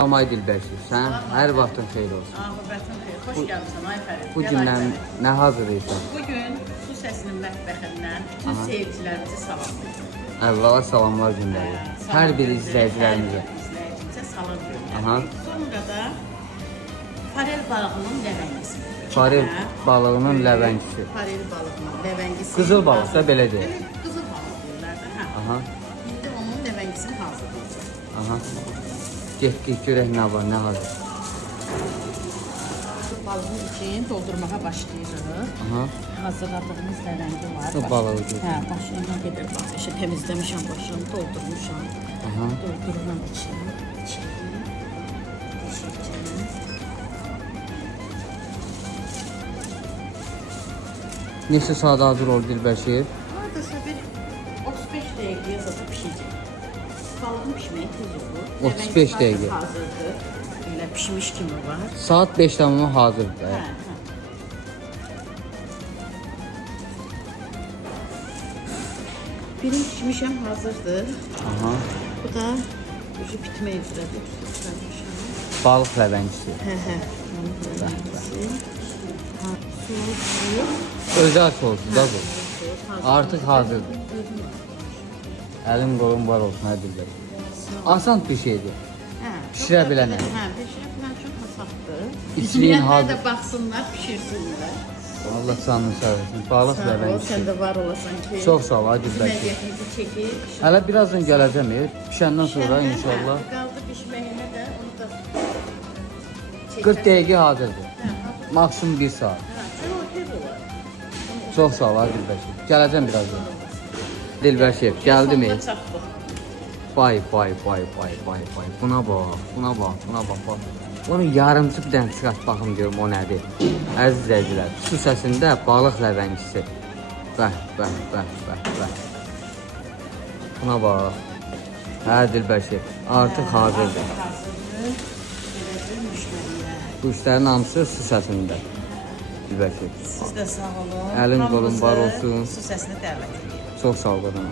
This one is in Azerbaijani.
Amay Dilbəşir, sən hər vaxtın xeyir olsun. Afətin xeyir, xoş gəlmişsən ay Fərid. Bu gündən nə hazırlayırsan? Bugün su səsinin mətbəxindən bütün seyircilərimizi salamlayıram. Əvvəla salamlar göndərir. Hər bir izləyicilərimizə. İzləyicimizə salam Aha. göndərir. Sonra da farel balığının ləvəngisi. Farel balığının ləvəngisi. Farel balığının ləvəngisi. Qızıl balıq da belə deyir. Qızıl balıq deyirlər də, hə. Aha. İndi onun ləvəngisini hazırlayacağıq. Aha. Getdik görək nə var, nə hazır. Balığın için doldurmağa başlayırıq. Aha. Hazırladığımız ləvəngi var. Su balığı gedir. Hə, başına gedir bax. İşte təmizləmişəm başını, doldurmuşam. Aha. Doldururam içini. Neçə saat hazır oldu Dilbəşir? Hardasa bir 35 dəqiqəyə zada pişəcək. Balığın pişməyi tez olur. 35 dəqiqə. Hazırdır. Elə pişmiş kimi var. Saat 5 tamamı hazırdır. Hə. Birim pişmişəm hazırdır. Aha. Bu da ucu bitmək üzrədir. Balıq ləvəngisi. Hə. Onun ləvəngisi. Ha, suyu. Özel sosu da bu. Artıq hazırdır. Əlim qolum var olsun, hə Dilbəşir. Asan bir şeydir. Hə, Pişirə bilənə. Hə, pişirə bilən çox asandır. İçliyin İzləyənlər hazır. də baxsınlar, pişirsinlər. Allah canını sağ olsun. Balıq Sağ ol, ləvəngisi. sən də var olasan ki. Çox sağ ol, hə Dilbəşir. Məziyyətimizi çəkir. Hələ birazdan gələcəm, pişəndən sonra inşallah. Qaldı pişməyinə də onu da 40 dəqiqə hazırdır. Maksimum 1 saat. Hə, sən o tez olar. Çox sağ ol, hə Dilbəşir. Gələcəm birazdan. Dilbəşir, gəldi mi? Sonunda çatdıq. Vay. Buna bax, buna bax. Onun yarımçı bir dənə çıxart baxım görüm o nədir. Əziz izləyicilər, su səsində balıq ləvəngisi. Bəh. Buna bax. Hə Dilbəşir, artıq hazırdır. Hazırdır. Verəcəm müştəriyə. Bu işlərin hamısı su səsində. Dilbəşir. Siz də sağ olun. Əlin qolun var Hamınızı olsun. Su səsini dəvət edirəm. Çox sağ ol qadın.